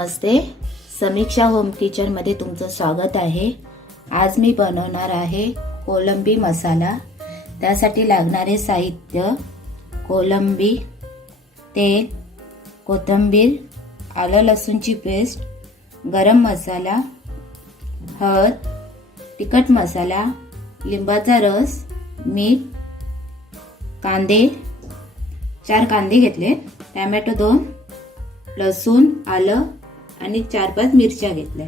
नमस्ते. समीक्षा home किचनमध्ये तुमचं स्वागत आहे. आज मी बनवणार आहे कोलंबी मसाला. त्यासाठी लागणारे साहित्य: कोलंबी, तेल, कोथिंबीर, आलं लसूणची पेस्ट, गरम मसाला, हळद, तिखट मसाला, लिंबाचा रस, मीठ, कांदे 4 कांदे घेतले, टोमॅटो 2, लसूण, आलं आणि 4-5 मिरच्या घेतल्या.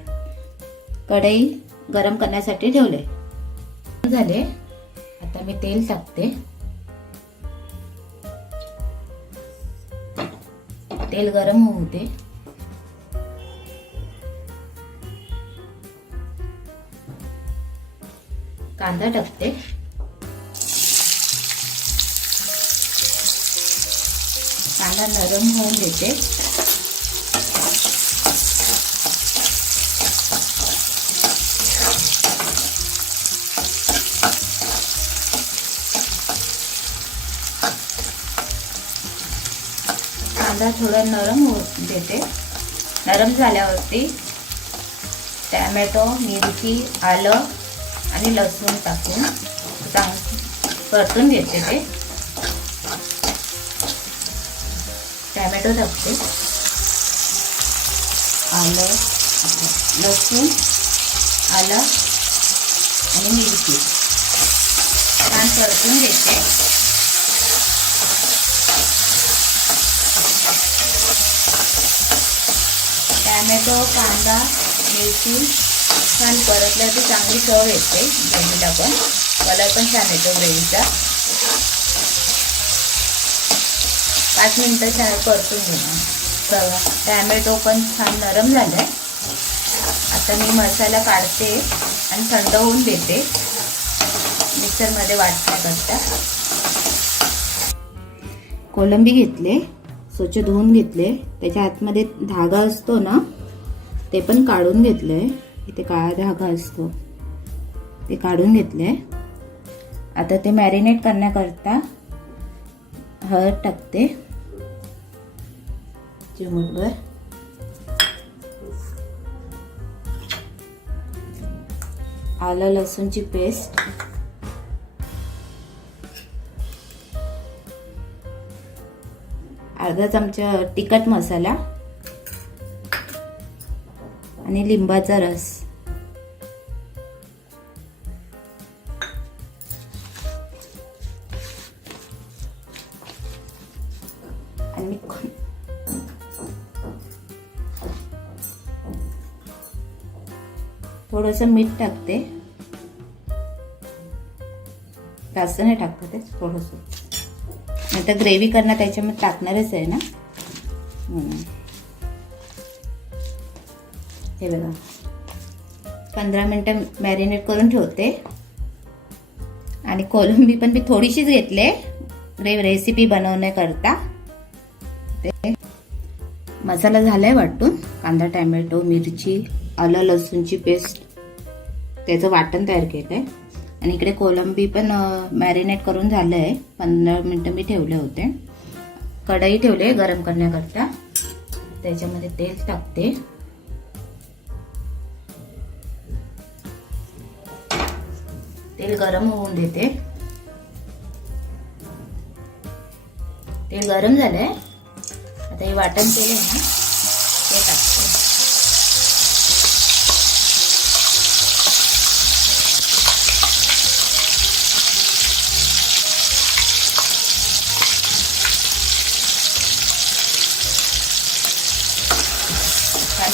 कढई गरम करण्यासाठी ठेवले झाले. आता मी तेल टाकते. तेल गरम होऊ दे. कांदा टाकते. कांदा नरम होऊन देते. कांदा थोडा नरम होऊन देते. नरम झाल्यावरती टोमॅटो, मिरची, आलं आणि लसूण टाकून परतून घेते. ते टोमॅटो टाकते, आलं, लसूण, आलं आणि मिरची छान परतून घेते. टोमॅटो, कांदा, मिरची छान परतलं तर चांगली चव येते. ग्रेव्हीला पण कलर पण छान येतो ग्रेव्हीचा. 5 मिनिटं छान परतून घेणार. टोमॅटो पण छान नरम झालाय. आता मी मसाला काढते आणि थंड होऊन देते मिक्सरमध्ये वाटण्याकरता. कोलंबी घेतले, स्वच्छ धुवून घेतले. त्याच्या आतमध्ये धागा असतो ना, ते पण काढून घेतलंय. इथे काळा धागा असतो, ते काढून घेतले. आता ते मॅरिनेट करण्याकरता हळद टाकते चिमूटभर, आलं लसूणची पेस्ट, अर्धा चमचा तिखट मसाला आणि लिंबाचा रस. आणि थोडंसं मीठ टाकते. जास्त नाही टाकते, थोडंसं. नंतर ग्रेव्ही करणार त्याच्यामध्ये टाकणारच आहे ना. हे बघा, 15 मिनिटं मॅरिनेट करून ठेवते. आणि कोलंबी पण मी थोडीशीच घेतले रेसिपी बनवण्याकरता. ते मसाला झालाय वाटून. कांदा, टोमॅटो, मिरची, आलं लसूणची पेस्ट त्याचं वाटण तयार केलंय. आणि इकडे कोलंबी पण मॅरिनेट करून झालंय. 15 मिनिटं मी ठेवले होते. कढई ठेवले गरम करण्याकरता. त्याच्यामध्ये तेल टाकते. तेल गरम होऊन देते. तेल गरम झालंय. आता हे वाटण केले ना, ते टाकते.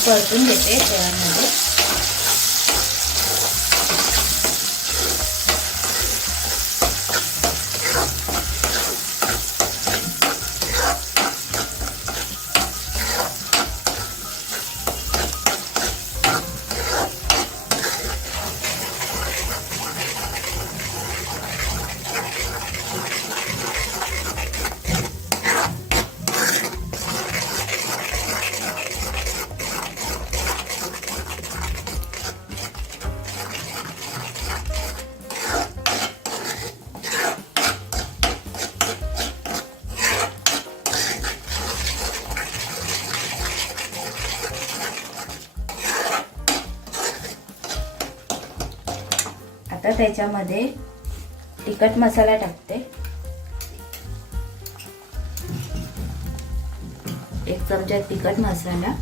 परतून घेते तेलामध्ये. त्याच्यामध्ये तिखट मसाला टाकते, 1 चमचा तिखट मसाला,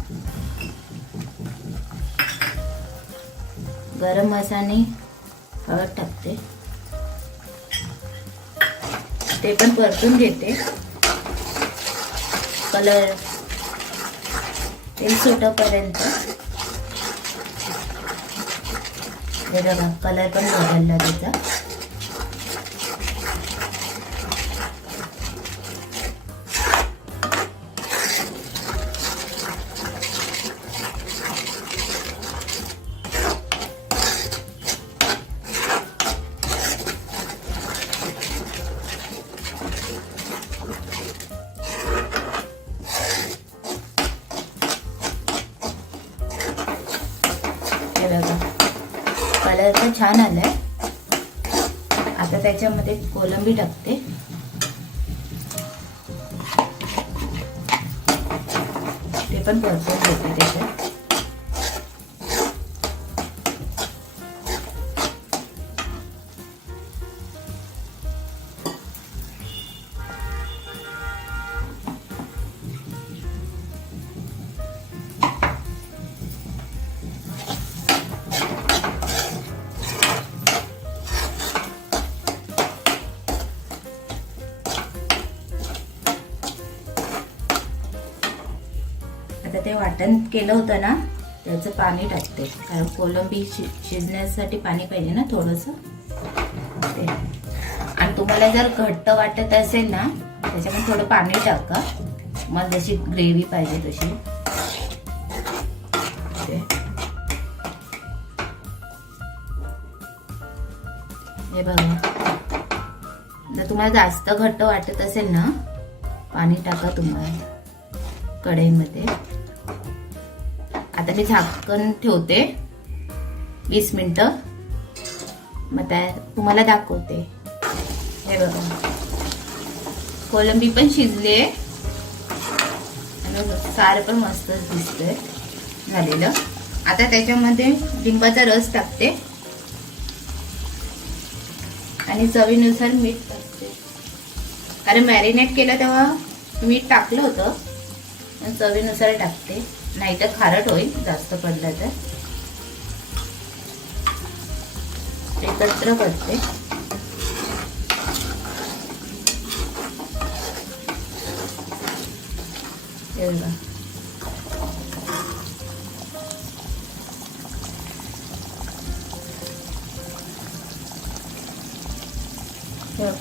गरम मसाला, हळद टाकते, ते पण परतून घेते. कलर तेल सुटेपर्यंत. हे बघा कलर पण बदलला त्याचा. कलर पण छान आलाय. आता त्याच्यामध्ये कोलंबी टाकते. ते पण परतून घेते त्याच्यात. आता ते वाटण केलं होतं ना त्याचं पाणी टाकते, कारण कोलंबी शिजण्यासाठी पाणी पाहिजे ना थोडंसं ते. आणि तुम्हाला जर घट्ट वाटत असेल ना त्याच्यामध्ये थोडं पाणी टाका, मग जशी ग्रेव्ही पाहिजे तशी. हे बघा, जर तुम्हाला जास्त घट्ट वाटत असेल ना पाणी टाका तुम्हाला कढईमध्ये. आता मी झाकण ठेवते 20 मिनिटं, मग त्या तुम्हाला दाखवते. हे बघा कोलंबी पण शिजली आहे आणि सार पण मस्त दिसतंय झालेलं. आता त्याच्यामध्ये लिंबाचा रस टाकते आणि चवीनुसार मीठ टाकते, कारण मॅरिनेट केलं तेव्हा मीठ टाकलं होतं. चवीनुसार टाकते, नाही तर खारट होईल जास्त पडलं तर. एकत्र करते.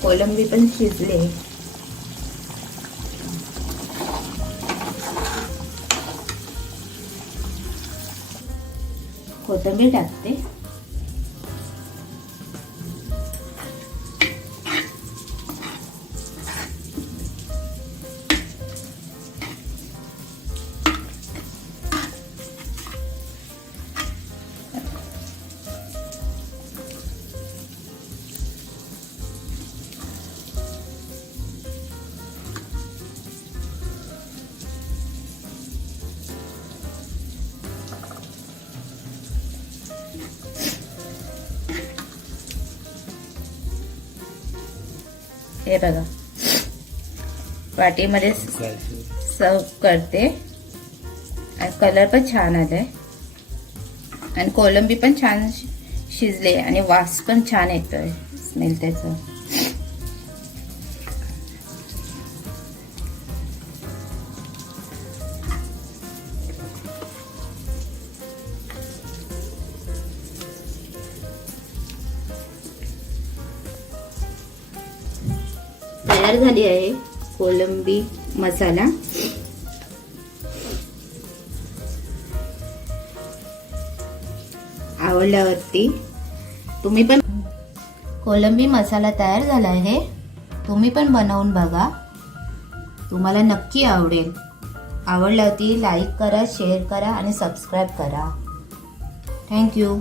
कोलंबी पण शिजले. कोथिंबीर टाकते. हे बघा वाटीमध्ये सर्व करते. आणि कलर पण छान आलाय आणि कोलंबी पण छान शिजले आणि वास पण छान येतोय, स्मेल त्याचं. तयार झाली आहे कोलंबी मसाला. आवडल्यावरती तुम्ही पण. कोलंबी मसाला तयार झाला आहे, तुम्ही पण बनवून बघा, तुम्हाला नक्की आवडेल. आवडल्यावरती लाईक करा, शेअर करा आणि सबस्क्राईब करा. थँक्यू.